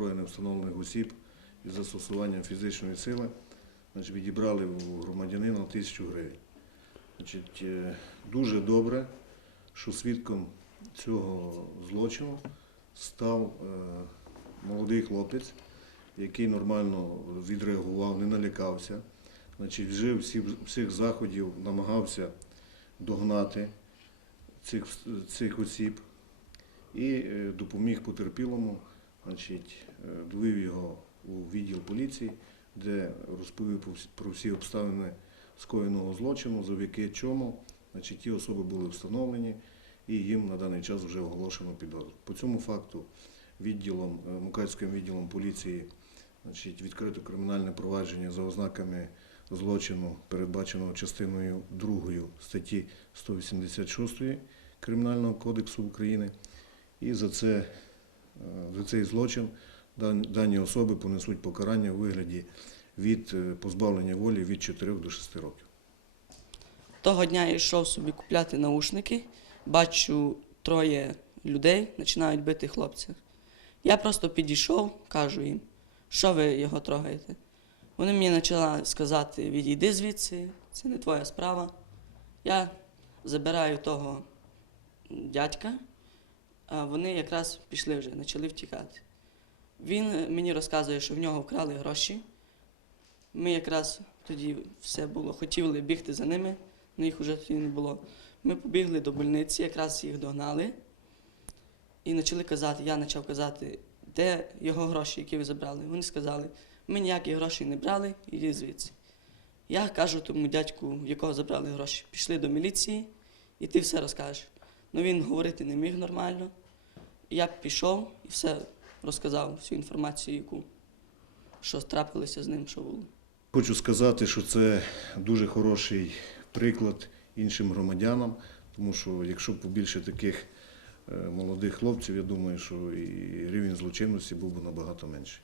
троє невстановлених осіб із застосуванням фізичної сили значить, відібрали у громадянина тисячу гривень. Значить, е, дуже добре, що свідком цього злочину став е, молодий хлопець, який нормально відреагував, не налякався, значить, вжив всіх, всіх заходів, намагався догнати цих, цих осіб і е, допоміг потерпілому, значить, е, довів його у відділ поліції, де розповів про всі- обставини скоєного злочину, завдяки чому значить, ті особи були встановлені і їм на даний час вже оголошено підозру. По цьому факту відділом, е, Мукачським відділом поліції значить, відкрито кримінальне провадження за ознаками злочину, передбаченого частиною 2 статті 186 Кримінального кодексу України. І за, це, е, за цей злочин дані особи понесуть покарання у вигляді від е, позбавлення волі від 4 до 6 років. Того дня я йшов собі купляти наушники, бачу троє людей починають бити хлопця. Я просто підійшов, кажу їм, що ви його трогаєте. Вони мені почали сказати, відійди звідси, це не твоя справа. Я забираю того дядька, вони якраз пішли вже, почали втікати. Він е, мені розказує, що в нього вкрали гроші. Ми якраз тоді все було, хотіли бігти за ними, але їх вже тоді не було. Ми побігли до больниці, якраз їх догнали. І почали казати, я почав казати, де його гроші, які ви забрали. Вони сказали, ми ніякі гроші не брали, іди звідси. Я кажу тому дядьку, в якого забрали гроші, пішли до міліції, і ти все розкажеш. Ну він говорити не міг нормально. Я пішов і все розказав, всю інформацію, яку що трапилося з ним, що було. Хочу сказати, що це дуже хороший приклад іншим громадянам, тому що якщо побільше таких е, молодих хлопців, я думаю, що і рівень злочинності був би набагато менший.